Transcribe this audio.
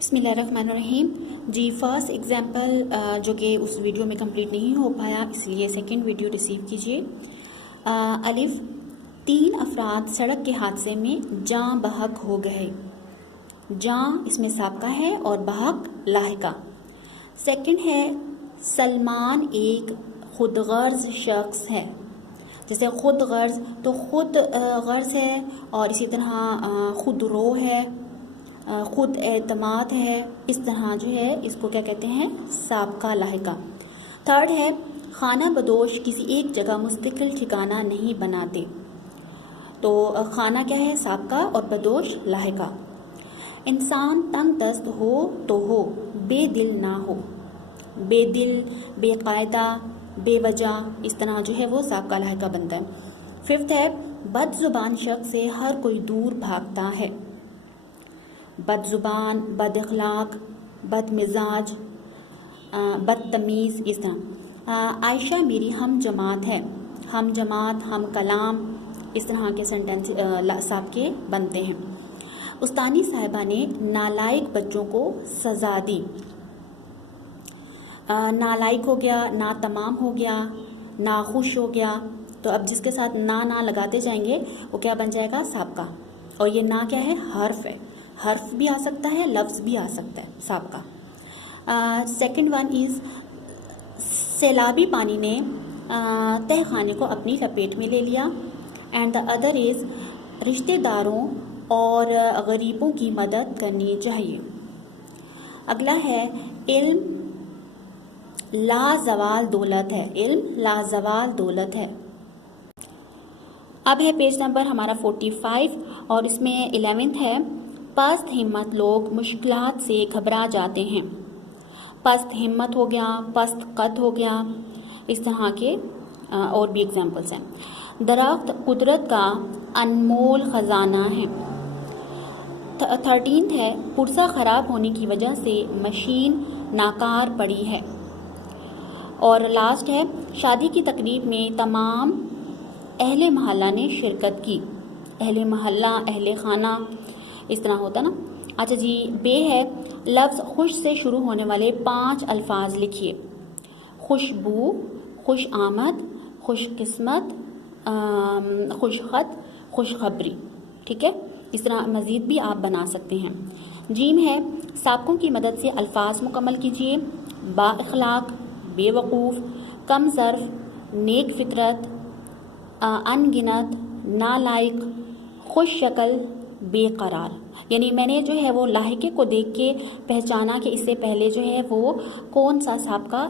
بسم اللہ الرحمن الرحیم. جی فرسٹ ایگزامپل جو کہ اس ویڈیو میں کمپلیٹ نہیں ہو پایا اس لیے سیکنڈ ویڈیو ریسیو کیجیے. الف 3 افراد سڑک کے حادثے میں جاں بحق ہو گئے. جاں اس میں سابقہ ہے اور بحق لاحقہ. سیکنڈ ہے سلمان ایک خود غرض شخص ہے. جیسے خود غرض تو خود غرض ہے اور اسی طرح خود رو ہے, خود اعتماد ہے. اس طرح جو ہے اس کو کیا کہتے ہیں, سابقہ لاحقہ. تھرڈ ہے خانہ بدوش کسی ایک جگہ مستقل ٹھکانہ نہیں بناتے. تو خانہ کیا ہے, سابقہ, اور بدوش لاحقہ. انسان تنگ دست ہو تو ہو, بے دل نہ ہو. بے دل, بے قاعدہ, بے وجہ, اس طرح جو ہے وہ سابقہ لاحقہ بنتا ہے. ففتھ ہے بد زبان شخص سے ہر کوئی دور بھاگتا ہے. بد زبان, بد اخلاق, بد مزاج, بد تمیز, اس طرح. عائشہ میری ہم جماعت ہے. ہم جماعت, ہم کلام, اس طرح کے سینٹینس سابقے بنتے ہیں. استانی صاحبہ نے نالائق بچوں کو سزا دی. نالائق ہو گیا, نا تمام ہو گیا, ناخوش ہو گیا. تو اب جس کے ساتھ نا لگاتے جائیں گے وہ کیا بن جائے گا, سابقہ. اور یہ نا کیا ہے, حرف ہے. حرف بھی آ سکتا ہے, لفظ بھی آ سکتا ہے, سابقہ. سیکنڈ ون از سیلابی پانی نے تہ خانے کو اپنی لپیٹ میں لے لیا. اینڈ دا ادر از رشتہ داروں اور غریبوں کی مدد کرنی چاہیے. اگلا ہے علم لازوال دولت ہے. علم لازوال دولت ہے. اب ہے پیج نمبر ہمارا 45 اور اس میں 11 ہے پست ہمت لوگ مشکلات سے گھبرا جاتے ہیں. پست ہمت ہو گیا, پست قد ہو گیا, اس طرح کے اور بھی ایگزامپلس ہیں. درخت قدرت کا انمول خزانہ ہے. 13 ہے پرزہ خراب ہونے کی وجہ سے مشین ناکار پڑی ہے. اور لاسٹ ہے شادی کی تقریب میں تمام اہل محلہ نے شرکت کی. اہل محلہ, اہل خانہ, اس طرح ہوتا نا. اچھا جی, بے ہے لفظ خوش سے شروع ہونے والے 5 الفاظ لکھیے. خوشبو, خوش آمد, خوش قسمت, خوش خط, خوشخبری. ٹھیک ہے, اس طرح مزید بھی آپ بنا سکتے ہیں. جیم ہے سابقوں کی مدد سے الفاظ مکمل کیجیے. با اخلاق, بے وقوف, کم ظرف, نیک فطرت, ان گنت, نالائق, خوش شکل, بے قرار. یعنی میں نے جو ہے وہ لاحقے کو دیکھ کے پہچانا کہ اس سے پہلے جو ہے وہ کون سا سابقہ